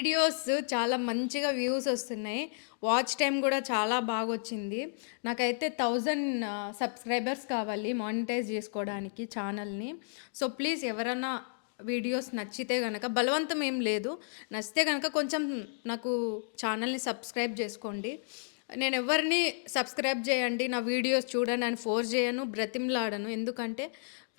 Videos చాలా మంచిగా views వస్తున్నాయి. వాచ్ టైమ్ గూడా చాలా బాగొచ్చింది. నాకైతే 1000 సబ్స్క్రైబర్స్ కావాలి మానిటైజ్ జేసుకోవడానికి ఛానల్‌ని. సో, ప్లీజ్ ఎవరన్నా వీడియోస్ నచ్చితే గనక బలవంతం ఏం లేదు. నచ్చితే గనక కొంచెం నాకు ఛానల్‌ని సబ్స్క్రైబ్ జేసుకోండి. నేనెవ్వరిని సబ్స్క్రైబ్ జేయండి, నా వీడియోస్ చూడండి అని ఫోర్స్ జేయను, బ్రతిమలాడను. ఎందుకంటే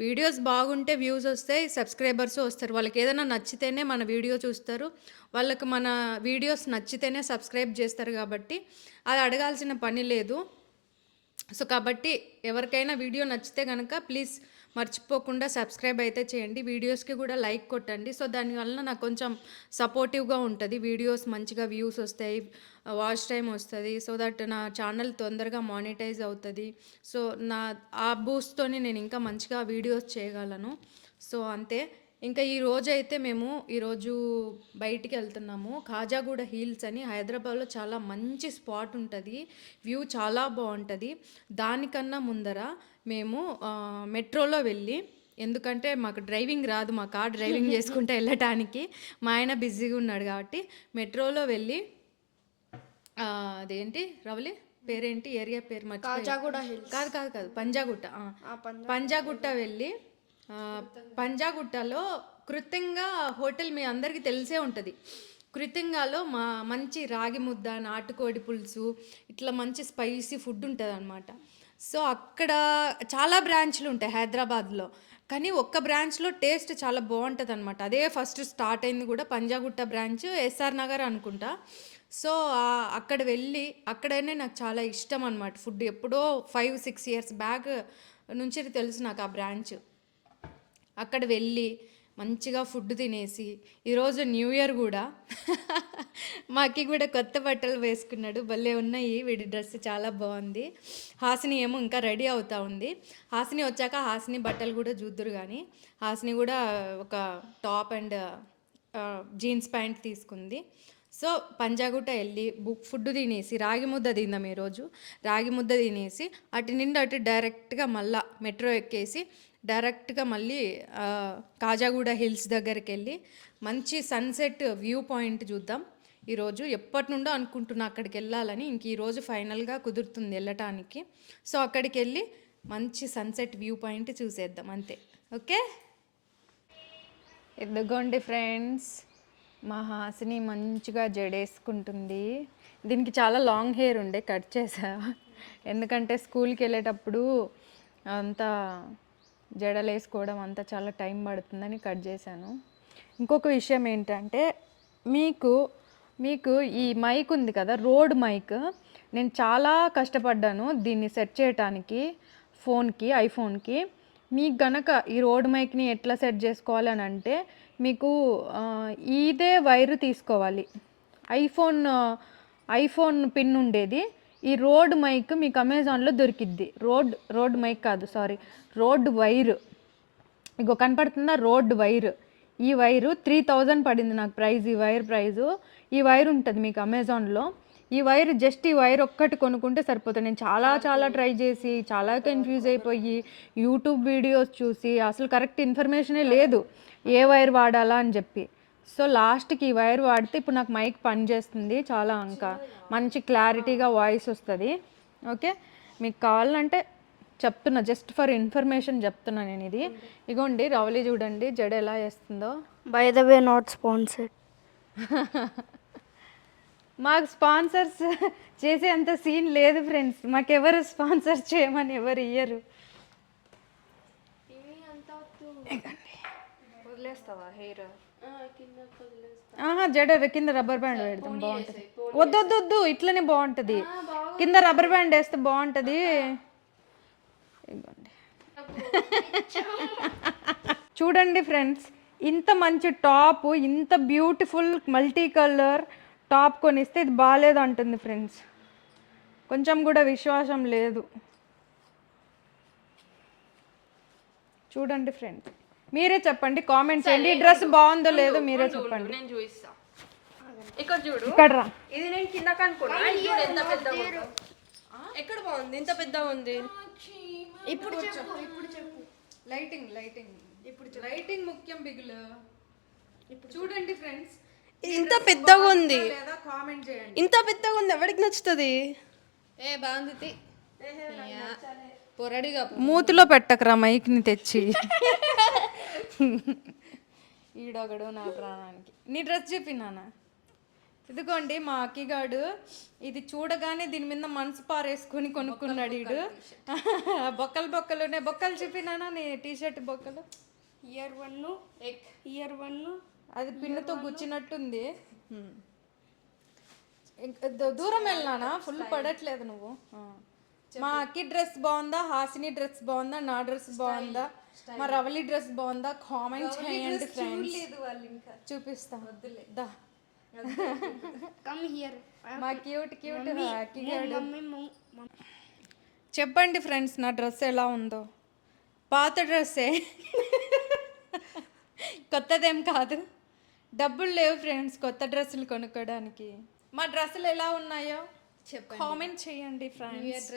వీడియోస్ బాగుంటే వ్యూస్ వస్తాయి, సబ్స్క్రైబర్స్ వస్తారు. వాళ్ళకేదైనా నచ్చితేనే మన వీడియో చూస్తారు. వాళ్ళకి మన వీడియోస్ నచ్చితేనే సబ్స్క్రైబ్ చేస్తారు కాబట్టి అది అడగాల్సిన పని లేదు. సో, కాబట్టి ఎవరికైనా వీడియో నచ్చితే గనక ప్లీజ్ మర్చిపోకుండా సబ్స్క్రైబ్ అయితే చేయండి. వీడియోస్‌కి కూడా లైక్ కొట్టండి. సో, దానివల్ల నాకు కొంచెం సపోర్టివ్‌గా ఉంటది. వీడియోస్ మంచిగా వ్యూస్ వస్తాయి. వాచ్ టైమ్ వస్తది. సో దట్ నా ఛానల్ తొందరగా మానిటైజ్ అవుతది. సో, నా ఆ బూస్ట్‌తోని నేను ఇంకా మంచిగా వీడియోస్ చేయగలను. సో, అంతే. ఇంకా ఈరోజైతే మేము ఈరోజు బయటికెళ్తున్నాము. కాజాగూడ హిల్స్ అని హైదరాబాద్‌లో చాలా మంచి స్పాట్ ఉంటది. వ్యూ చాలా బావుంటది. దానికన్నా ముందర మేము మెట్రోలో వెళ్ళి, ఎందుకంటే మాకు డ్రైవింగ్ రాదు. మా కార్ డ్రైవింగ్ చేసుకుంటా ఎళ్ళటానికి. మా ఆయన బిజీగా ఉన్నాడు కాబట్టి మెట్రోలో వెళ్ళి అదేంటి రవలి పేరేంటి ఏరియా పేరు మర్చిపోయా. కాజాగూడ హిల్స్. కాదు కాదు కాదు పంజాగుట్ట. పంజాగుట్ట వెళ్ళి పంజాగుట్టలో కృతంగా హోటల్ మీ అందరికీ తెలిసే ఉంటుంది. కృతంగాలో మంచి రాగి ముద్ద, నాటుకోడి పులుసు, ఇట్లా మంచి స్పైసీ ఫుడ్ ఉంటుంది అనమాట. సో అక్కడ చాలా బ్రాంచ్లు ఉంటాయి హైదరాబాద్లో, కానీ ఒక్క బ్రాంచ్లో టేస్ట్ చాలా బాగుంటుంది అనమాట. అదే ఫస్ట్ స్టార్ట్ అయింది కూడా పంజాగుట్ట బ్రాంచ్, ఎస్ఆర్ నగర్ అనుకుంటా. సో అక్కడ వెళ్ళి అక్కడనే నాకు చాలా ఇష్టం అనమాట ఫుడ్. ఎప్పుడో 5-6 ఇయర్స్ బ్యాక్ నుంచి తెలుసు నాకు ఆ బ్రాంచ్. అక్కడ వెళ్ళి మంచిగా ఫుడ్ తినేసి, ఈరోజు న్యూ ఇయర్ కూడా మాకి కూడా కొత్త బట్టలు వేసుకున్నాడు. భలే ఉన్నాయి, వీడి డ్రెస్ చాలా బాగుంది. హాసిని ఏమో ఇంకా రెడీ అవుతా ఉంది. హాసిని వచ్చాక హాసిని బట్టలు కూడా చూద్దురు. కానీ హాసిని కూడా ఒక టాప్ అండ్ జీన్స్ ప్యాంట్ తీసుకుంది. సో పంజాగుట్ట వెళ్ళి ఫుడ్ తినేసి రాగి ముద్ద తిందాం ఈరోజు. రాగి ముద్ద తినేసి అటు నిండి అటు డైరెక్ట్గా మళ్ళా మెట్రో ఎక్కేసి డైరెక్ట్గా మళ్ళీ కాజాగూడ హిల్స్ దగ్గరికి వెళ్ళి మంచి సన్సెట్ వ్యూ పాయింట్ చూద్దాం ఈరోజు. ఎప్పటి నుండో అనుకుంటున్నా అక్కడికి వెళ్ళాలని, ఇంక ఈరోజు ఫైనల్గా కుదురుతుంది వెళ్ళటానికి. సో అక్కడికి వెళ్ళి మంచి సన్సెట్ వ్యూ పాయింట్ చూసేద్దాం అంతే. ఓకే, ఎదుగోండి ఫ్రెండ్స్, మా హాసిని మంచిగా జడేసుకుంటుంది. దీనికి చాలా లాంగ్ హెయిర్ ఉండే, కట్ చేసా. ఎందుకంటే స్కూల్కి వెళ్ళేటప్పుడు అంతా జడలు వేసుకోవడం అంతా చాలా టైం పడుతుందని కట్ చేశాను. ఇంకొక విషయం ఏంటంటే, మీకు ఈ మైక్ ఉంది కదా, రోడ్ మైక్, నేను చాలా కష్టపడ్డాను దీన్ని సెట్ చేయడానికి ఫోన్కి, ఐఫోన్కి. మీకు గనక ఈ రోడ్ మైక్ని ఎట్లా సెట్ చేసుకోవాలి అని అంటే, మీకు ఇదే వైరు తీసుకోవాలి. ఐఫోన్ పిన్ ఉండేది. ఈ రోడ్ మైక్ మీకు అమెజాన్లో దొరికిద్ది. రోడ్ మైక్ కాదు, సారీ, రోడ్ వైర్. ఇగో కనపడుతుందా, రోడ్ వైర్. ఈ వైరు 3000 పడింది నాకు ప్రైజ్. ఈ వైర్ ప్రైజు, ఈ వైర్ ఉంటుంది మీకు అమెజాన్లో. ఈ వైర్ జస్ట్ ఈ వైర్ ఒక్కటి కొనుక్కుంటే సరిపోతుంది. నేను చాలా ట్రై చేసి చాలా కన్ఫ్యూజ్ అయిపోయి యూట్యూబ్ వీడియోస్ చూసి అసలు కరెక్ట్ ఇన్ఫర్మేషనే లేదు ఏ వైర్ వాడాలా అని చెప్పి. సో లాస్ట్కి ఈ వైర్ వాడితే ఇప్పుడు నాకు మైక్ పనిచేస్తుంది. చాలా ఇంకా మంచి క్లారిటీగా వాయిస్ వస్తుంది. ఓకే, మీకు కావాలంటే చెప్తున్నా, జస్ట్ ఫర్ ఇన్ఫర్మేషన్ చెప్తున్నా నేను ఇది. ఇగోండి రవలి చూడండి జడ ఎలా వేస్తుందో. By the way not sponsored. మాకు స్పాన్సర్స్ చేసే అంత సీన్ లేదు ఫ్రెండ్స్. మాకెవరు స్పాన్సర్ చేయమని ఎవరు ఇయ్యరు. వదిలేస్తావా హెయిర్? జడ కింద రబ్బర్ బ్యాండ్ పెడతాం, బాగుంటుంది. వద్దు, ఇట్లనే బాగుంటుంది. కింద రబ్బర్ బ్యాండ్ వేస్తే బాగుంటుంది. చూడండి ఫ్రెండ్స్, ఇంత మంచి టాప్, ఇంత బ్యూటిఫుల్ మల్టీ కలర్ టాప్ కొనిస్తే ఇది బాగాలేదు అంటుంది ఫ్రెండ్స్. కొంచెం కూడా విశ్వాసం లేదు. చూడండి ఫ్రెండ్స్, మీరే చెప్పండి, కామెంట్ చేయండి. డ్రెస్ బాగుందో లేదో మీరే చెప్పండి. నేను చూపిస్తా. ఇక్కడ చూడు, ఇక్కడ రా. ఇది నేను కింద కనుక్కున్నా. ఎంత పెద్దగా ఉందో. ఎక్కడ బాగుంది, ఇంత పెద్దగా ఉంది. ఇప్పుడు చెప్పు. లైటింగ్ ఇప్పుడు లైటింగ్ ముఖ్యం బిగులు. ఇప్పుడు చూడండి ఫ్రెండ్స్, ఇంత పెద్దగా ఉంది, లేదా కామెంట్ చేయండి. ఇంత పెద్దగా ఉంది, ఎవరికి నచ్చుతుంది? ఏ బాగుంది పొరడిగా మూతిలో పెట్టకరా మైక్ని తెచ్చి. ఈడొకడు నా ప్రాణానికి. నీ డ్రెస్ చూపినానా? ఇదిగోండి మా అక్కిగాడు ఇది చూడగానే దీని మీద మనసు పారేసుకొని కొనుక్కున్నాడు ఈడు. బొక్కలు బొక్కలునే బొక్కలు చూపినానా నీ టీషర్ట్ బొక్కలు. ఇయర్ వన్ అది పిన్నుతో గుచ్చినట్టుంది. దూరం వెళ్ళినానా? ఫుల్ పడట్లేదు నువ్వు. మా అక్కి డ్రెస్ బాగుందా, హాసిని డ్రెస్ బాగుందా, నా డ్రెస్ బాగుందా, మా రవలి డ్రెస్ బాగుందా? కామెంట్ చేయండి ఫ్రెండ్స్. చూపిస్తా దా. మా క్యూట్ క్యూట్ అక్కిగాడు. చెప్పండి ఫ్రెండ్స్ నా డ్రెస్ ఎలా ఉందో. పాత డ్రెస్సే, కొత్తదేం కాదు. డబ్బులు లేవు ఫ్రెండ్స్ కొత్త డ్రెస్సులు కొనుక్కోవడానికి. మా డ్రెస్సులు ఎలా ఉన్నాయో కామెంట్ చేయండి ఫ్రెండ్స్.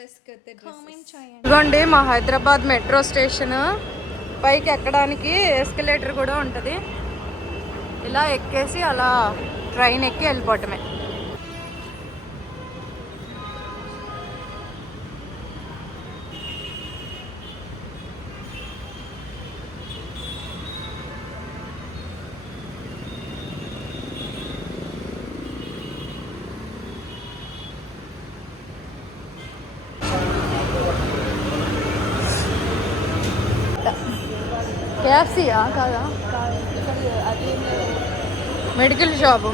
కామెంట్ చేయండి. ఇదిగోండి మా హైదరాబాద్ మెట్రో స్టేషన్. పైకి ఎక్కడానికి ఎస్కలేటర్ కూడా ఉంటుంది. ఇలా ఎక్కేసి అలా ట్రైన్ ఎక్కి వెళ్ళిపోవటమే. కేఎఫ్సీయా కాదా? మెడికల్ షాప్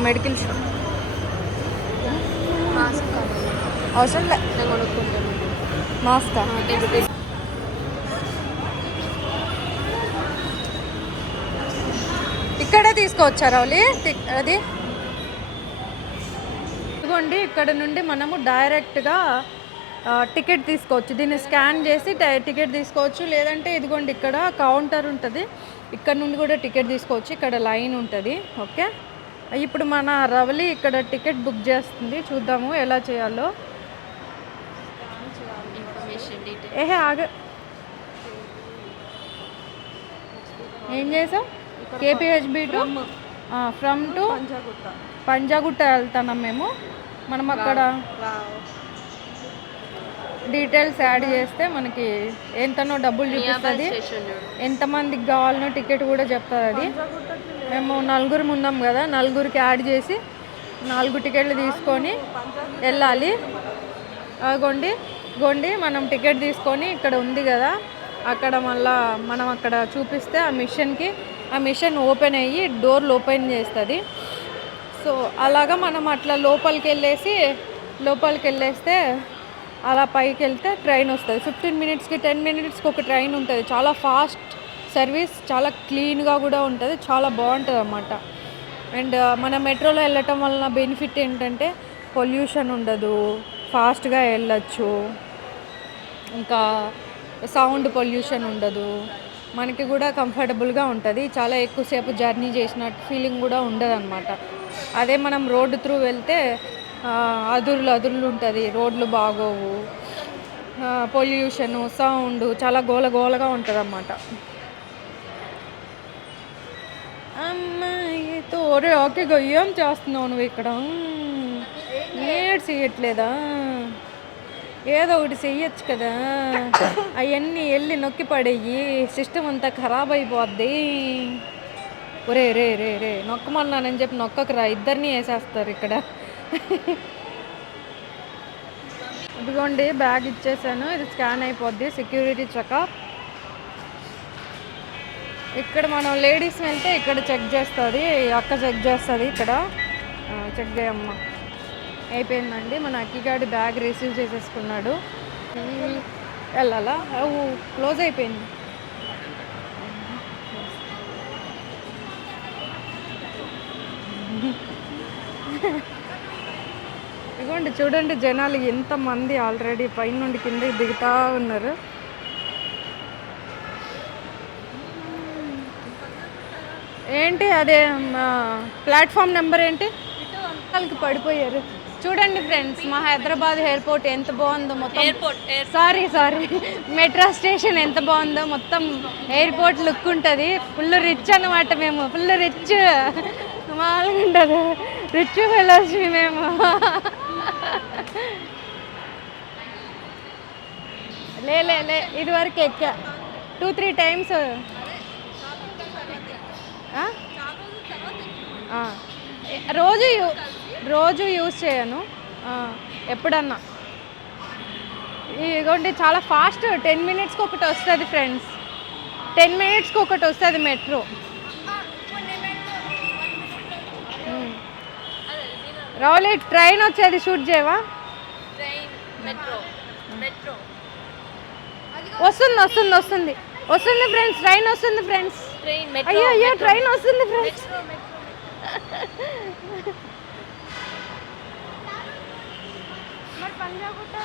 అవసరం లే, మాస్కా. ఇక్కడే తీసుకోవచ్చా రౌలి అది? ఇదిగోండి ఇక్కడ నుండి మనము డైరెక్ట్గా టికెట్ తీసుకోవచ్చు. దీన్ని స్కాన్ చేసి టికెట్ తీసుకోవచ్చు. లేదంటే ఇదిగోండి ఇక్కడ కౌంటర్ ఉంటుంది, ఇక్కడ నుండి కూడా టికెట్ తీసుకోవచ్చు. ఇక్కడ లైన్ ఉంటుంది. ఓకే, ఇప్పుడు మన రవలి ఇక్కడ టికెట్ బుక్ చేస్తుంది. చూద్దాము ఎలా చేయాలో. ఏహే ఆగ, ఏం చేసావు? KPHB to from to Panjagutta వెళ్తున్నాం మేము. మనం అక్కడ డీటెయిల్స్ యాడ్ చేస్తే మనకి ఎంతనో డబ్బులు చూపిస్తుంది, ఎంతమందికి కావాలనో టికెట్ కూడా చెప్తుంది అది. మేము నలుగురు ఉన్నాం కదా, నలుగురికి యాడ్ చేసి 4 టికెట్లు తీసుకొని వెళ్ళాలి. గోండి మనం టికెట్ తీసుకొని ఇక్కడ ఉంది కదా, అక్కడ మళ్ళా మనం అక్కడ చూపిస్తే ఆ మిషన్ ఓపెన్ అయ్యి డోర్లు ఓపెన్ చేస్తుంది. సో అలాగా మనం అట్లా లోపలికి వెళ్ళేస్తే అలా పైకి వెళ్తే ట్రైన్ వస్తుంది. 15 మినిట్స్కి 10 మినిట్స్కి ఒక ట్రైన్ ఉంటుంది. చాలా ఫాస్ట్ సర్వీస్, చాలా క్లీన్గా కూడా ఉంటుంది, చాలా బాగుంటుంది అన్నమాట. అండ్ మన మెట్రోలో వెళ్ళటం వలన బెనిఫిట్ ఏంటంటే పొల్యూషన్ ఉండదు, ఫాస్ట్గా వెళ్ళచ్చు, ఇంకా సౌండ్ పొల్యూషన్ ఉండదు, మనకి కూడా కంఫర్టబుల్గా ఉంటుంది. చాలా ఎక్కువసేపు జర్నీ చేసినట్టు ఫీలింగ్ కూడా ఉండదు అనమాట. అదే మనం రోడ్డు త్రూ వెళ్తే అదుర్లు ఉంటుంది, రోడ్లు బాగోవు, పొల్యూషను, సౌండ్ చాలా గోలగా ఉంటుంది అన్నమాట. అమ్మాయి తోరే ఓకే ఏం చేస్తున్నావు నువ్వు ఇక్కడ? ఏడ్ చేయట్లేదా? ఏదో ఒకటి చెయ్యొచ్చు కదా. అవన్నీ వెళ్ళి నొక్కి పడేయి, సిస్టమ్ అంతా ఖరాబ్ అయిపోద్ది. ఒరే రే రే రే నొక్కమన్నానని చెప్పి నొక్కకురా, ఇద్దరిని వేసేస్తారు ఇక్కడ. ఇదిగోండి బ్యాగ్ ఇచ్చేసాను, ఇది స్కాన్ అయిపోద్ది, సెక్యూరిటీ చెకప్. ఇక్కడ మనం లేడీస్ వెళ్తే ఇక్కడ చెక్ చేస్తుంది, అక్క చెక్ చేస్తుంది. ఇక్కడ చెక్ చేయమ్మా. అయిపోయిందండి, మన అక్కిగాడి బ్యాగ్ రిసీవ్ చేసేసుకున్నాడు. వెళ్ళాలా? క్లోజ్ అయిపోయింది. ఇదిగోండి చూడండి జనాలు ఎంతమంది ఆల్రెడీ పైన నుండి కిందకి దిగుతూ ఉన్నారు. ఏంటి అదే ప్లాట్ఫామ్ నెంబర్ ఏంటి? వాళ్ళకి పడిపోయారు. చూడండి ఫ్రెండ్స్, మా హైదరాబాద్ ఎయిర్పోర్ట్ ఎంత బాగుందో, మొత్తం సారీ మెట్రో స్టేషన్ ఎంత బాగుందో, మొత్తం ఎయిర్పోర్ట్ లుక్ ఉంటుంది. ఫుల్ రిచ్ అనమాట, మేము ఫుల్ రిచ్. మామూలుగా ఉండదు, రిచ్ ఫెలోస్ మేము. లే ఇదివరకు ఎక్కా 2-3 టైమ్స్. రోజు రోజు యూజ్ చేయను, ఎప్పుడన్నా. ఇదిగోండి చాలా ఫాస్ట్, 10 మినిట్స్కి ఒకటి వస్తుంది ఫ్రెండ్స్, 10 మినిట్స్కి ఒకటి వస్తుంది మెట్రో. రావులే ట్రైన్ వచ్చేది షూట్ చేయవా? వస్తుంది ఫ్రెండ్స్, ట్రైన్ వస్తుంది ఫ్రెండ్స్. అయ్యో ట్రైన్ వస్తుంది ఫ్రెండ్స్. మరి పంజాగుట్ట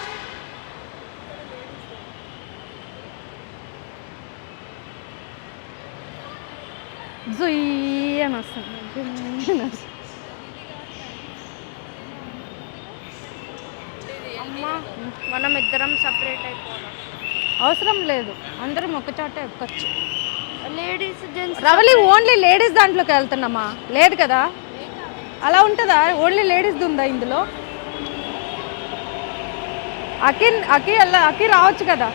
జుయ్ అని వస్తుంది. అమ్మా మనం ఇద్దరం సపరేట్ అయిపోవాలి, అవసరం లేదు, అందరం ఒక చాటే ఎక్కొచ్చు. Ladies gents Ravali only ladies దాంట్లోకి వెళ్తున్నామా? లేదు కదా, అలా ఉంటుందా? ఓన్లీ లేడీస్ది ఉందా ఇందులో? అకి రావచ్చు కదా.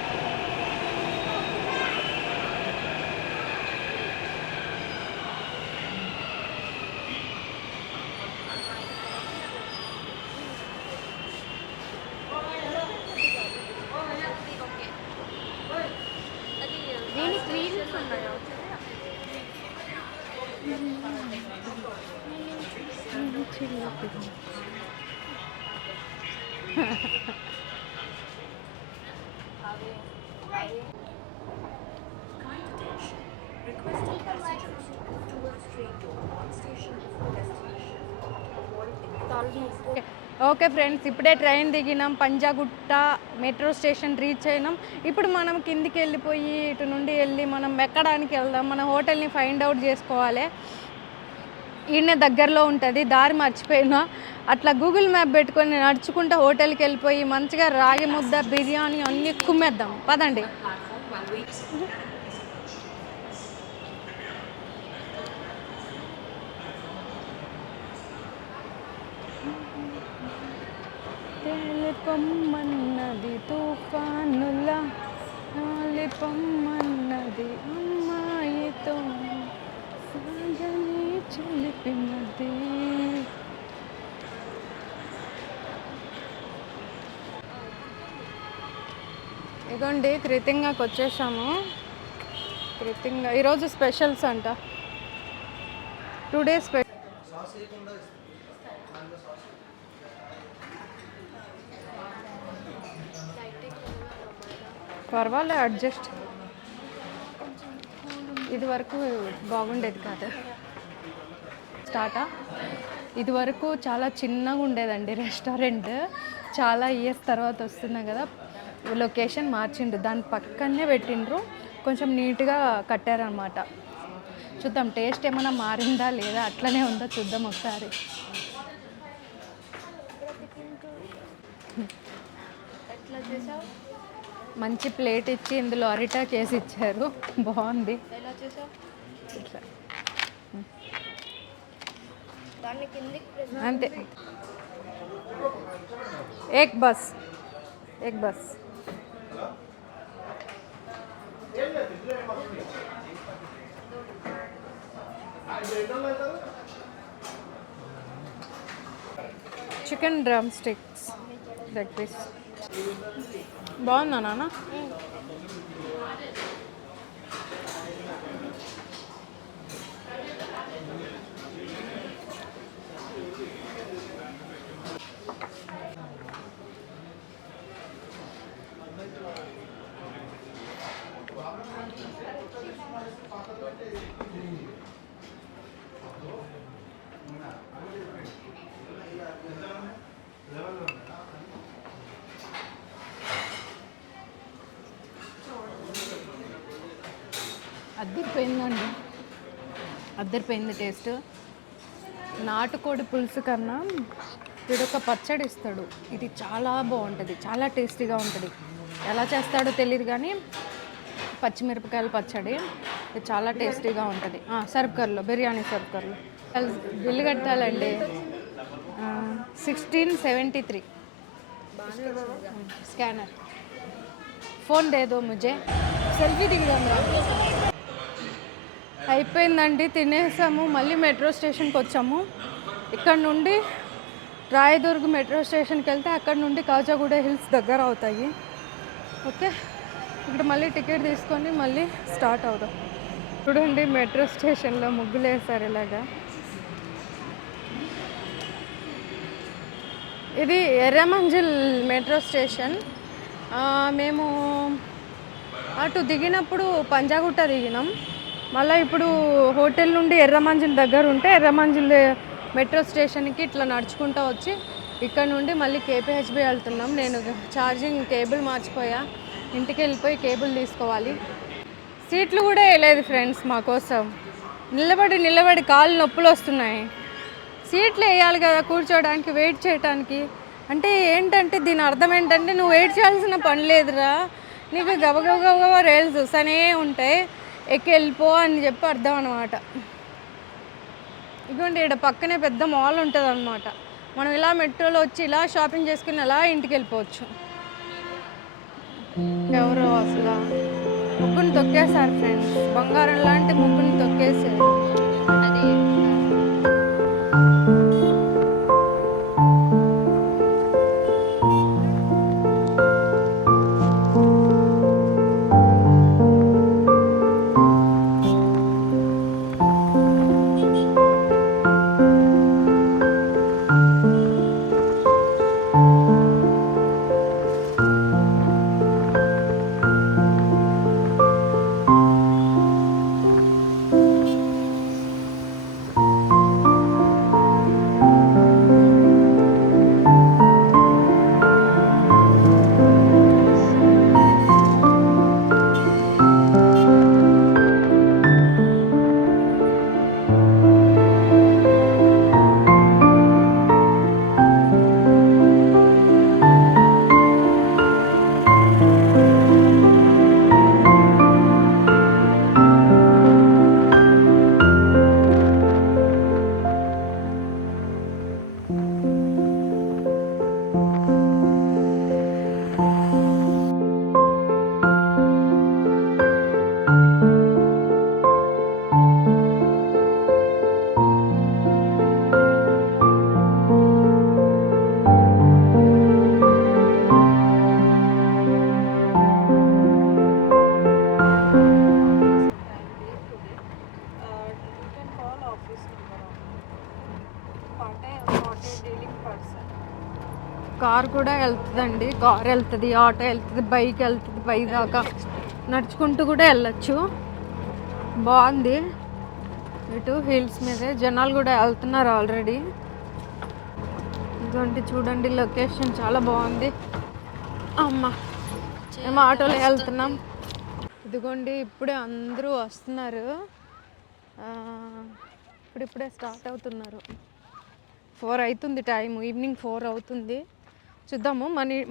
ఓకే ఫ్రెండ్స్, ఇప్పుడే ట్రైన్ దిగినాం, పంజాగుట్ట మెట్రో స్టేషన్ రీచ్ అయినాం. ఇప్పుడు మనం కిందికి వెళ్ళిపోయి ఇటు నుండి వెళ్ళి మనం ఎక్కడానికి వెళ్దాం. మన హోటల్ని ఫైండ్ అవుట్ చేసుకోవాలి. ఈయన దగ్గరలో ఉంటుంది, దారి మర్చిపోయినా. అట్లా గూగుల్ మ్యాప్ పెట్టుకొని నడుచుకుంటూ హోటల్కి వెళ్ళిపోయి మంచిగా రాగి ముద్ద, బిర్యానీ అన్నీ కుమ్మేద్దాం. పదండి. పొమ్మన్నది తుఫానులా, పొమ్మన్నది అమ్మాయితో సాగని చిలిపినది. ఇదిగోండి కృతింగాకి వచ్చేసాము. కృతింగా ఈరోజు స్పెషల్స్ అంట, 2 days స్పెషల్. పర్వాలే, అడ్జస్ట్. ఇది వరకు బాగుండేది కాదు స్టార్టా. ఇది వరకు చాలా చిన్నగా ఉండేదండి రెస్టారెంట్, చాలా ఇయర్స్ తర్వాత వస్తున్నా కదా. లొకేషన్ మార్చిండ్రు, దాని పక్కనే పెట్టిండ్రు, కొంచెం నీట్గా కట్టారనమాట. చూద్దాం టేస్ట్ ఏమైనా మారిందా లేదా, అట్లనే ఉందో చూద్దాం ఒకసారి. ఎట్లా చేసావు? మంచి ప్లేట్ ఇచ్చి ఇందులో అరిటా చేసి ఇచ్చారు, బాగుంది. ఎలా చేసావు? ఇట్లా దాన్ని కిందికి అంతే. ఎగ్ బస్ chicken drumsticks leg piece. బాగుందా నాన్న? అద్దరిపోయిందండి, అద్దరిపోయింది టేస్ట్. నాటుకోడి పులుసు కన్నా వీడొక పచ్చడి ఇస్తాడు, ఇది చాలా బాగుంటుంది, చాలా టేస్టీగా ఉంటుంది. ఎలా చేస్తాడో తెలియదు కానీ పచ్చిమిరపకాయల పచ్చడి ఇది చాలా టేస్టీగా ఉంటుంది. సర్వ్ కర్లో బిర్యానీ సర్వ్ కర్లో బిల్లు కట్టాలండి. 1673 స్కానర్. ఫోన్ దేదో ముజే సెల్ఫీ దిగుదాం రా. అయిపోయిందండి, తినేసాము. మళ్ళీ మెట్రో స్టేషన్కి వచ్చాము. ఇక్కడ నుండి రాయదుర్గ్ మెట్రో స్టేషన్కి వెళ్తే అక్కడ నుండి కాజాగూడ హిల్స్ దగ్గర అవుతాయి. ఓకే, ఇక్కడ మళ్ళీ టికెట్ తీసుకొని మళ్ళీ స్టార్ట్ అవుదాం. చూడండి మెట్రో స్టేషన్లో ముగ్గులు వేస్తారు ఇలాగా. ఇది ఎర్రమంజిల్ మెట్రో స్టేషన్. మేము అటు దిగినప్పుడు పంజాగుట్ట దిగినాం. మళ్ళీ ఇప్పుడు హోటల్ నుండి ఎర్రమంజిల్ దగ్గర ఉంటే ఎర్రమంజిల్ మెట్రో స్టేషన్కి ఇట్లా నడుచుకుంటూ వచ్చి ఇక్కడ నుండి మళ్ళీ కేపీహెచ్బి వెళ్తున్నాం. నేను ఛార్జింగ్ కేబుల్ మార్చిపోయా, ఇంటికి వెళ్ళిపోయి కేబుల్ తీసుకోవాలి. సీట్లు కూడా వేయలేదు ఫ్రెండ్స్ మా కోసం. నిలబడి కాళ్ళు నొప్పులు వస్తున్నాయి. సీట్లు వేయాలి కదా కూర్చోడానికి, వెయిట్ చేయడానికి. అంటే ఏంటంటే దీని అర్థం ఏంటంటే నువ్వు వెయిట్ చేయాల్సిన పని లేదురా, నీకు గబగబ రైల్స్ చూస్తూనే ఉంటాయి, ఎక్కి వెళ్ళిపో అని చెప్పి అర్థం అనమాట. ఇదిగోండి ఇక్కడ పక్కనే పెద్ద మాల్ ఉంటుంది అనమాట. మనం ఇలా మెట్రోలో వచ్చి ఇలా షాపింగ్ చేసుకుని అలా ఇంటికి వెళ్ళిపోవచ్చు. ఎవరో అసలు ముగ్గుని తొక్కేశారు ఫ్రెండ్స్, బంగారం లాంటి ముగ్గుని తొక్కేసారు. అది కార్ కూడా వెళ్తుందండి. కార్ వెళ్తుంది, ఆటో వెళ్తుంది, బైక్ వెళ్తుంది, పై దాకా నడుచుకుంటూ కూడా వెళ్ళచ్చు. బాగుంది. ఇటు హిల్స్ మీదే జనాలు కూడా వెళ్తున్నారు ఆల్రెడీ. ఇదంటే చూడండి లొకేషన్ చాలా బాగుంది. అమ్మ మేము ఆటోలో వెళ్తున్నాం. ఇదిగోండి ఇప్పుడే అందరూ వస్తున్నారు. ఇప్పుడిప్పుడే స్టార్ట్ అవుతున్నారు. 4 అవుతుంది టైం, ఈవినింగ్ 4 అవుతుంది. చూద్దాము.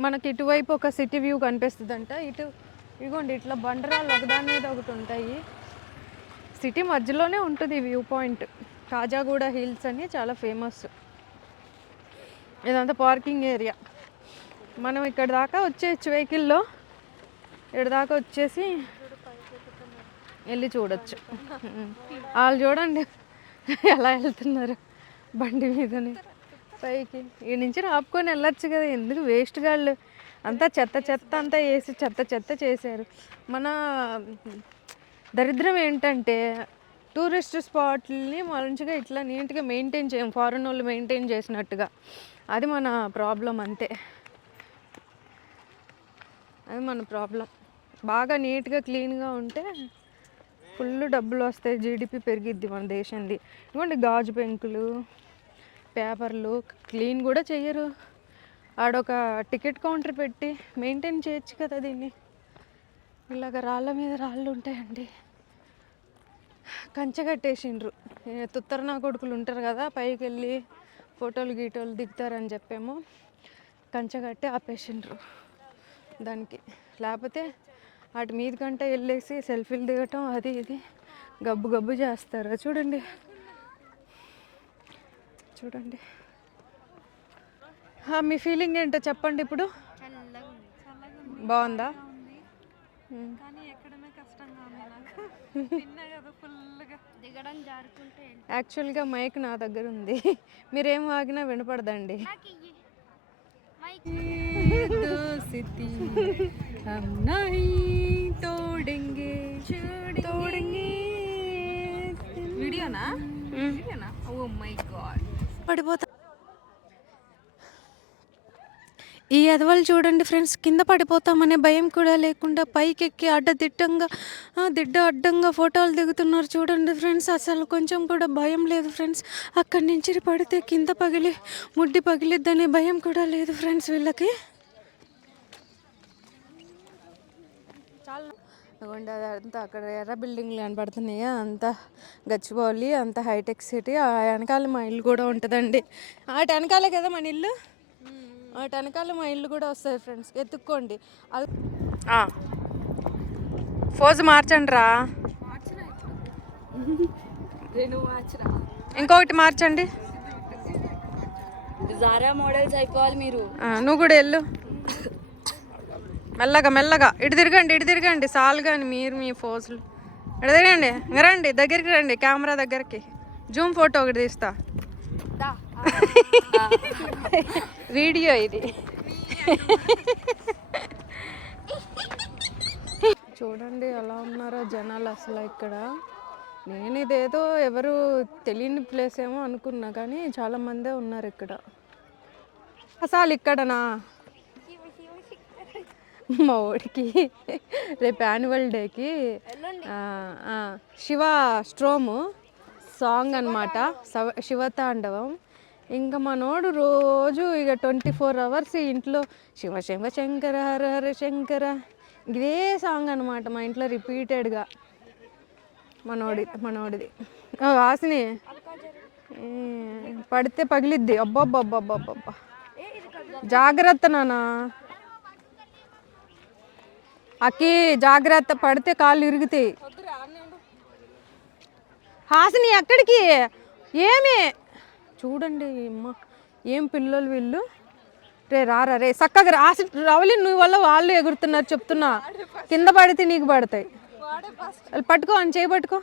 మనకి ఇటువైపు ఒక సిటీ వ్యూ కనిపిస్తుందంట. ఇదిగోండి ఇట్లా బండరాళ్ళు ఒకదాని మీద ఒకటి ఉంటాయి. సిటీ మధ్యలోనే ఉంటుంది వ్యూ పాయింట్. కాజాగూడ హిల్స్ అని చాలా ఫేమస్. ఇదంతా పార్కింగ్ ఏరియా. మనం ఇక్కడ దాకా వచ్చేయచ్చు వెహికల్లో. ఇక్కడ దాకా వచ్చేసి వెళ్ళి చూడొచ్చు. వాళ్ళు చూడండి ఎలా వెళ్తున్నారు బండి మీదని పైకి. ఈ నుంచి ఆపుకొని వెళ్ళొచ్చు కదా, ఎందుకు వేస్ట్ గాళ్ళు అంతా చెత్త అంతా వేసి చెత్త చేశారు. మన దరిద్రం ఏంటంటే టూరిస్ట్ స్పాట్లని మంచిగా ఇట్లా నీట్గా మెయింటైన్ చేయం, ఫారెన్ వాళ్ళు మెయింటైన్ చేసినట్టుగా. అది మన ప్రాబ్లం అంతే. అది మన ప్రాబ్లం. బాగా నీట్గా క్లీన్గా ఉంటే ఫుల్ డబ్బులు వస్తాయి, జీడిపి పెరిగిద్ది మన దేశంది. ఇవ్వండి గాజు పెంకులు, పేపర్లు క్లీన్ కూడా చెయ్యరు. ఆడొక టికెట్ కౌంటర్ పెట్టి మెయింటైన్ చేయొచ్చు కదా దీన్ని. ఇలాగ రాళ్ళ మీద రాళ్ళు ఉంటాయండి. కంచె కట్టేసిండ్రు. తుత్తరనా కొడుకులు ఉంటారు కదా, పైకి వెళ్ళి ఫోటోలు గీటోలు దిగుతారని చెప్పేమో కంచె కట్టి ఆపేసిండ్రు దానికి. లేకపోతే వాటి మీద కంటే వెళ్ళేసి సెల్ఫీలు దిగటం అది ఇది గబ్బు గబ్బు చేస్తారు చూడండి చూడండి. మీ ఫీలింగ్ ఏంటో చెప్పండి ఇప్పుడు. బాగుందా? కానీ ఎక్కడమే కష్టంగా ఉంది నాకు. తిన్నా కదా ఫుల్గా దిగడం జారుకుంటే. యాక్చువల్గా మైక్ నా దగ్గర ఉంది, మీరేం వాగినా వినపడదండి. వీడియోనా? ఓ మై గాడ్, పడిపోతా. ఈ ఎదవలు చూడండి ఫ్రెండ్స్, కింద పడిపోతామనే భయం కూడా లేకుండా పైకెక్కి అడ్డంగా ఫోటోలు దిగుతున్నారు చూడండి ఫ్రెండ్స్. అసలు కొంచెం కూడా భయం లేదు ఫ్రెండ్స్. అక్కడి నుంచి పడితే కింద ముడ్డి పగిలిద్దనే భయం కూడా లేదు ఫ్రెండ్స్ వీళ్ళకి. అదిగోండి అదంతా అక్కడ ఎర్ర బిల్డింగ్లు కనపడుతున్నాయా, అంతా గచ్చిబౌలి, అంత హైటెక్ సిటీ. ఆ వెనకాల మా ఇల్లు కూడా ఉంటుందండి. అటు వెనకాలే కదా మన ఇల్లు, అటు వెనకాల మా ఇల్లు కూడా వస్తుంది ఫ్రెండ్స్, ఎత్తుక్కోండి. అది ఫోజు మార్చండి రా, ఇంకొకటి మార్చండి. జారా మోడల్స్ అయిపోవాలి మీరు. నువ్వు కూడా వెళ్ళు మెల్లగా. ఇటు తిరగండి సాల్ కానీ మీరు మీ ఫోజులు. ఇటు తిరగండి, రండి దగ్గరికి రండి, కెమెరా దగ్గరికి. జూమ్ ఫోటో ఒకటి తీస్తా, వీడియో ఇది. చూడండి ఎలా ఉన్నారో జనాలు అసలు ఇక్కడ. నేను ఇదేదో ఎవరు తెలియని ప్లేస్ ఏమో అనుకున్నా, కానీ చాలా మందే ఉన్నారు ఇక్కడ. అసలు ఇక్కడనా మా ఊరికి రేపు యాన్యువల్ డేకి శివ స్ట్రోము సాంగ్ అనమాట, శివతాండవం. ఇంకా మనోడు రోజు ఇక 24 hours ఇంట్లో శివ శివ శంకర హర హర శంకర, ఇదే సాంగ్ అనమాట మా ఇంట్లో రిపీటెడ్గా. మనోడిది వాసిని పడితే పగిలిద్ది. అబ్బబ్బబ్బబ్బబ్బబ్బా, జాగ్రత్త నాన్న, అక్కి జాగ్రత్త, పడితే కాళ్ళు ఇరుగుతాయి. హాసిని ఎక్కడికి, ఏమి చూడండి అమ్మ, ఏం పిల్లలు వీళ్ళు. రారా రే చక్కగా రవలి, నువ్వు వల్ల వాళ్ళు ఎగురుతున్నారు చెప్తున్నా. కింద పడితే నీకు పడతాయి. పట్టుకో అని చేయి పట్టుకో.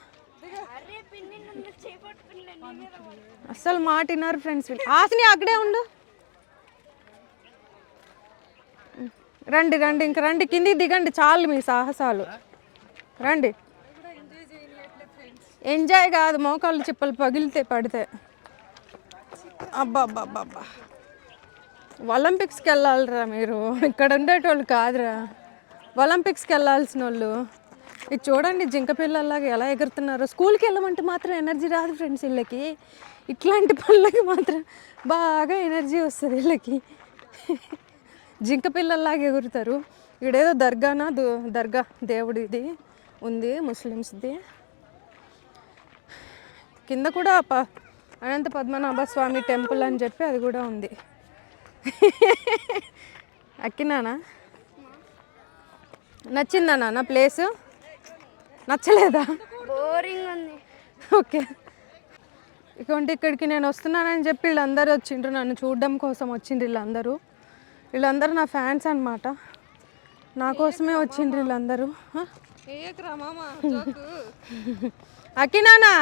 అస్సలు మాటినారు ఫ్రెండ్స్ వీళ్ళు. హాసిని అక్కడే ఉండు, రండి ఇంక రండి, కిందికి దిగండి, చాలు మీ సాహసాలు. రండి. ఎంజాయ్ కాదు, మోకాళ్ళు చిప్పలు పగిలితే పడితే. అబ్బా ఒలింపిక్స్కి వెళ్ళాలిరా మీరు, ఇక్కడ ఉండేటోళ్ళు కాదురా, ఒలింపిక్స్కి వెళ్ళాల్సిన వాళ్ళు. ఇది చూడండి జింక పిల్లల్లాగా ఎలా ఎగురుతున్నారు. స్కూల్కి వెళ్ళమంటే మాత్రం ఎనర్జీ రాదు ఫ్రెండ్స్ వీళ్ళకి, ఇట్లాంటి పనులకి మాత్రం బాగా ఎనర్జీ వస్తుంది వీళ్ళకి. జింక పిల్లల్లాగా ఎగురుతారు. ఇక్కడేదో దర్గా దేవుడిది ఉంది, ముస్లిమ్స్ది. కింద కూడా అనంత పద్మనాభ స్వామి టెంపుల్ అని చెప్పి అది కూడా ఉంది. అక్కినానా, నచ్చిందా నాన్న ప్లేసు? నచ్చలేదా? బోరింగ్ ఉంది. ఓకే, ఇక్కడికి నేను వస్తున్నానని చెప్పి వీళ్ళందరూ వచ్చిండ్రు, నన్ను చూడడం కోసం వచ్చిండ్రు వీళ్ళందరూ నా ఫ్యాన్స్ అనమాట, నా కోసమే వచ్చిండ్రు వీళ్ళందరూ. అక్కినానా,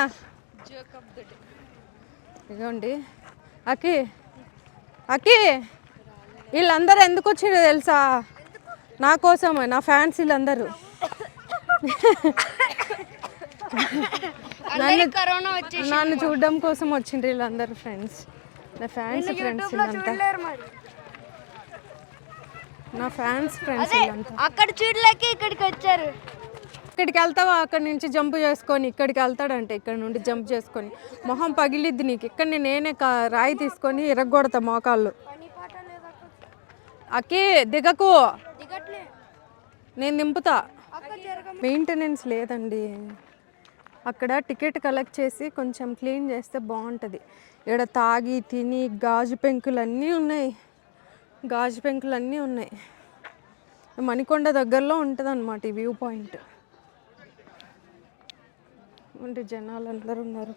ఇదిగోండి అక్కి వీళ్ళందరూ ఎందుకు వచ్చిండ్రు తెలుసా? నా కోసమే, నా ఫ్యాన్స్ వీళ్ళందరూ. నన్ను చూడడం కోసం వచ్చిండ్రు వీళ్ళందరూ ఫ్రెండ్స్, నా ఫ్యాన్స్ ఫ్రెండ్స్ వీళ్ళంతా, నా ఫ్యాన్స్ ఫ్రెండ్స్ వీళ్ళంతా. అక్కడ చూడలేక ఇక్కడికి వచ్చారు. ఇక్కడికి వెళ్తావా, అక్కడి నుంచి జంప్ చేసుకొని ఇక్కడికి వెళ్తాడంటే, ఇక్కడ నుండి జంప్ చేసుకొని మొహం పగిలిద్ది నీకు. ఇక్కడ నేనే రాయి తీసుకొని ఇరగొడతా మోకాళ్ళు. అక్కి దిగకు, నేను దింపుతా. మెయింటెనెన్స్ లేదండి అక్కడ. టికెట్ కలెక్ట్ చేసి కొంచెం క్లీన్ చేస్తే బాగుంటుంది. ఇక్కడ తాగి తిని గాజు పెంకులు అన్నీ ఉన్నాయి. మణికొండ దగ్గరలో ఉంటుంది అన్నమాట ఈ వ్యూ పాయింట్. అంటే జనాలు అందరూ ఉన్నారు,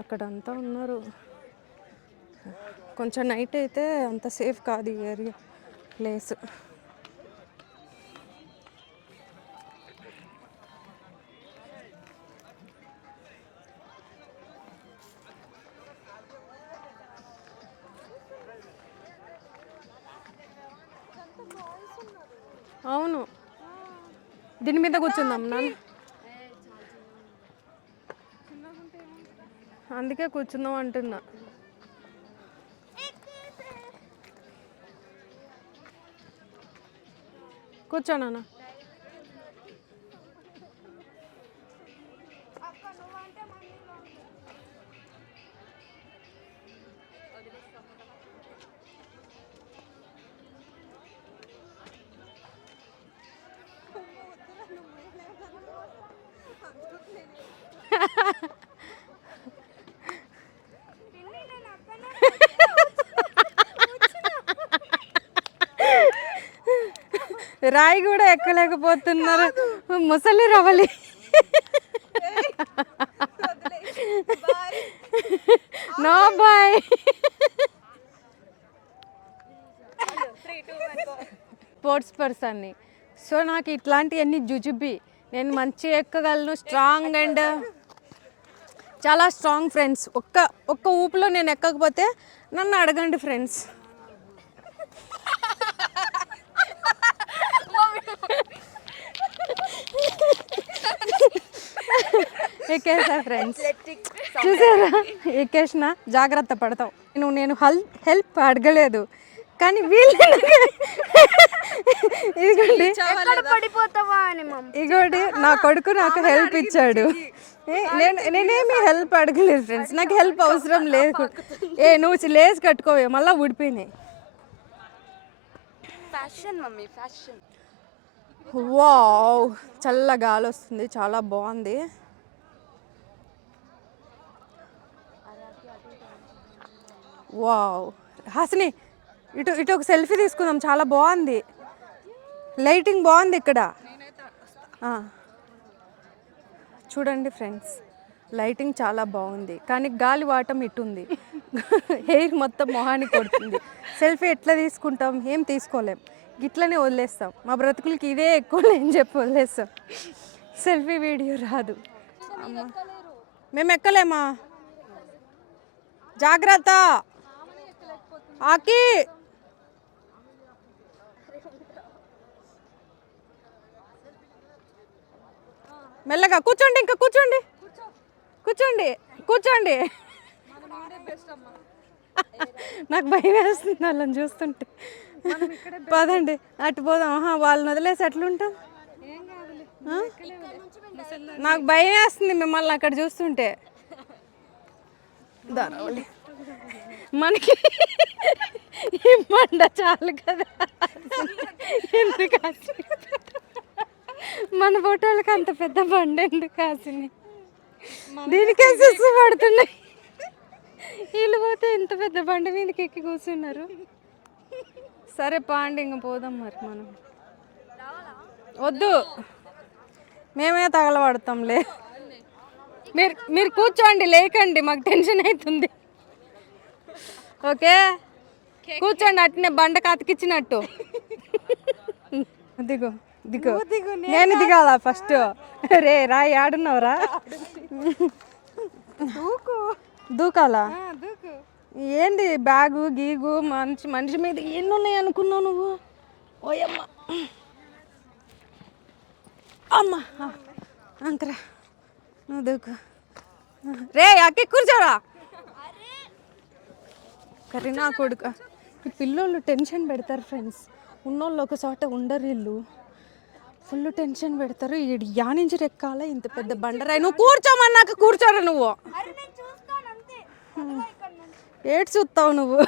అక్కడంతా ఉన్నారు. కొంచెం నైట్ అయితే అంత సేఫ్ కాదు ఈ ఏరియా ప్లేస్. అవును, దీని మీద కూర్చుందాం నాన్న, అందుకే కూర్చుందాం అంటున్నా. కూర్చో నాన్న. రాయి కూడా ఎక్కలేకపోతున్నారు, ముసలి రవలి. No boy. స్పోర్ట్స్ పర్సన్ని, సో నాకు ఇట్లాంటివన్నీ జుజుబి. నేను మంచిగా ఎక్కగలను, స్ట్రాంగ్ అండ్ చాలా స్ట్రాంగ్ ఫ్రెండ్స్. ఒక్క ఊపులో నేను ఎక్కకపోతే నన్ను అడగండి ఫ్రెండ్స్. ఎక్కేసా ఫ్రెండ్స్, చూసారా ఎక్కేసిన. జాగ్రత్త పడతావు. నేను హెల్ప్ అడగలేదు, కానీ వీళ్ళు ఇదిగోండి ఇగోండి నా కొడుకు నాకు హెల్ప్ ఇచ్చాడు. నేనేమి హెల్ప్ అడగలేదు ఫ్రెండ్స్, నాకు హెల్ప్ అవసరం లేదు. నువ్వు లేస్ కట్టుకోవే మళ్ళీ ఊడిపోయినాయి. వావ్, చల్ల గాలి వస్తుంది, చాలా బాగుంది. వావ్ హాసిని, ఇటు ఒక సెల్ఫీ తీసుకుందాం, చాలా బాగుంది. లైటింగ్ బాగుంది ఇక్కడ. చూడండి ఫ్రెండ్స్, లైటింగ్ చాలా బాగుంది, కానీ గాలి వాటం ఇటుంది. హెయిర్ మొత్తం మొహానికి కొడుతుంది. సెల్ఫీ ఎట్లా తీసుకుంటాం? ఏం తీసుకోలేం, ఇట్లనే వదిలేస్తాం. మా బ్రతుకులకి ఇదే ఎక్కువ అని చెప్పి వదిలేస్తాం. సెల్ఫీ వీడియో రాదు. మేము ఎక్కలేమా, జాగ్రత్త. ఆకి మెల్లగా కూర్చోండి, ఇంకా కూర్చోండి, కూర్చోండి, కూర్చోండి. నాకు భయం వేస్తుంది వాళ్ళని చూస్తుంటే. పదండి అటు పోదాం. వాళ్ళని వదిలేసి అట్లుంటాం. నాకు భయం వేస్తుంది మిమ్మల్ని అక్కడ చూస్తుంటే. దారావళి మనకి ఈ బండ చాలు కదా, ఎందుకు మన ఫోటోలకి అంత పెద్ద బండ ఎందుకు కాసిని? దీనికే సుస్సు పడుతున్నాయి. వీళ్ళు పోతే ఇంత పెద్ద బండ మీదకి ఎక్కి కూర్చున్నారు. సరే పాండి, ఇంక పోదాం మరి. మనం వద్దు, మేమే తగలబడతాంలే. మీరు కూర్చోండి, లేకండి, మాకు టెన్షన్ అవుతుంది. ఓకే, కూర్చోండి అట్నే బండ కాతికిచ్చినట్టు. దిగు దిగు, నేను దిగాల ఫస్ట్. రే రాయి, ఆడున్నావురా? దూకాలా? ఏంది బ్యాగు గీగు మనిషి మీద ఎన్ని ఉన్నాయి అనుకున్నావు నువ్వు? ఓయమ్మ, అమ్మ అంకరా, నువ్వు దూకు. రే అక్కి కూర్చోరా. కరీనా కొడుక. ఈ పిల్లోళ్ళు టెన్షన్ పెడతారు ఫ్రెండ్స్. ఉన్నోళ్ళు ఒక చోట ఉండరు, వీళ్ళు ఫుల్ టెన్షన్ పెడతారు. యానించి రెక్కాల ఇంత పెద్ద బండరాయి. నువ్వు కూర్చోమన్నాక కూర్చోరా నువ్వు. ఏడ్చి చూస్తావు నువ్వు.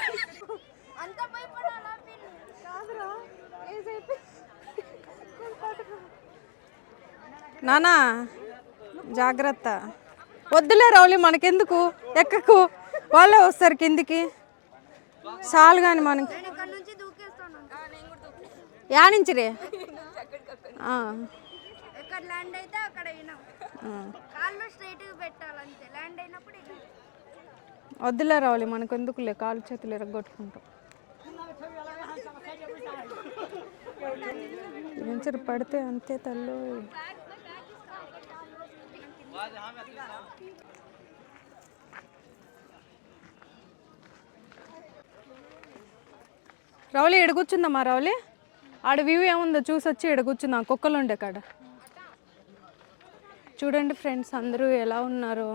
నానా జాగ్రత్త. వద్దులే రౌలి, మనకెందుకు, ఎక్కకు, వాళ్ళే వస్తారు కిందికి. చాలు కానీ మనకి. యానించిరే పెట్టాలంతే ల్యాండ్ అయినప్పుడు ఇక వద్దులే రావాలి మనకు ఎందుకులే కాలు చేతులు ఎరగొట్టుకుంటాం వెంచర్ పడితే అంతే తల్లు రావులి ఎడ కూర్చుందమ్మా రావులి ఆడ వ్యూ ఏముందో చూసి వచ్చి ఎడ కూర్చుందాం కుక్కలు ఉండే కాడ చూడండి ఫ్రెండ్స్ అందరూ ఎలా ఉన్నారు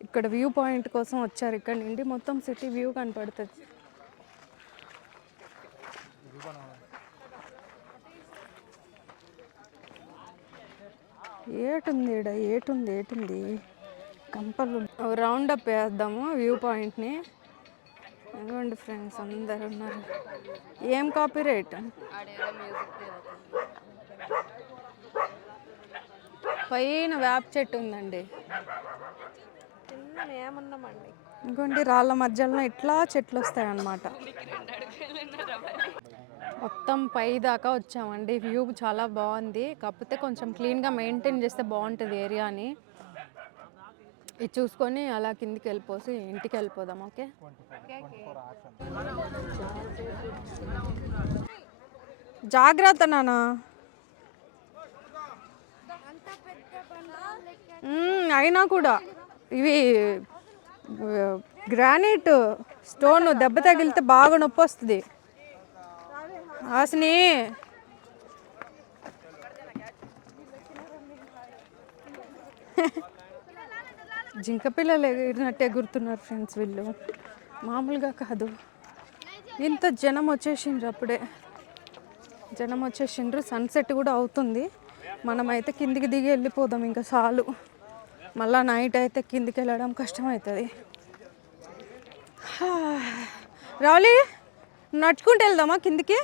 ఇక్కడ వ్యూ పాయింట్ కోసం వచ్చారు ఇక్కడ నుండి మొత్తం సిటీ వ్యూ కనపడుతుంది ఏటుంది కంపలు రౌండ్ అప్ వేద్దాము వ్యూ పాయింట్ని ఇదిగోండి ఫ్రెండ్స్ అందరు ఉన్నారు ఏం కాపీ రైట్ పైన వేప చెట్టు ఉందండి ఏమన్నామండి ఇంకోండి రాళ్ళ మధ్యలో ఇట్లా చెట్లు వస్తాయన్నమాట మొత్తం పై దాకా వచ్చామండి వ్యూ చాలా బాగుంది కాకపోతే కొంచెం క్లీన్గా మెయింటైన్ చేస్తే బాగుంటుంది ఏరియాని ఇది చూసుకొని అలా కిందికి వెళ్ళిపోసి ఇంటికి వెళ్ళిపోదాం ఓకే జాగ్రత్త నానా అయినా కూడా ఇవి గ్రానైట్ స్టోన్ దెబ్బ తగిలితే బాగా నొప్పి వస్తుంది ఆసిని జింక పిల్లలు ఎగిరినట్టు ఎగురుతున్నారు ఫ్రెండ్స్ వీళ్ళు మామూలుగా కాదు ఇంత జనం వచ్చేసిండ్రు అప్పుడే జనం వచ్చేసిండ్రు సన్సెట్ కూడా అవుతుంది మనమైతే కిందికి దిగి వెళ్ళిపోదాం ఇంకా చాలు మళ్ళీ నైట్ అయితే కిందికి వెళ్ళడం కష్టమవుతుంది రావులి నడుచుకుంటూ వెళ్దామా కిందికి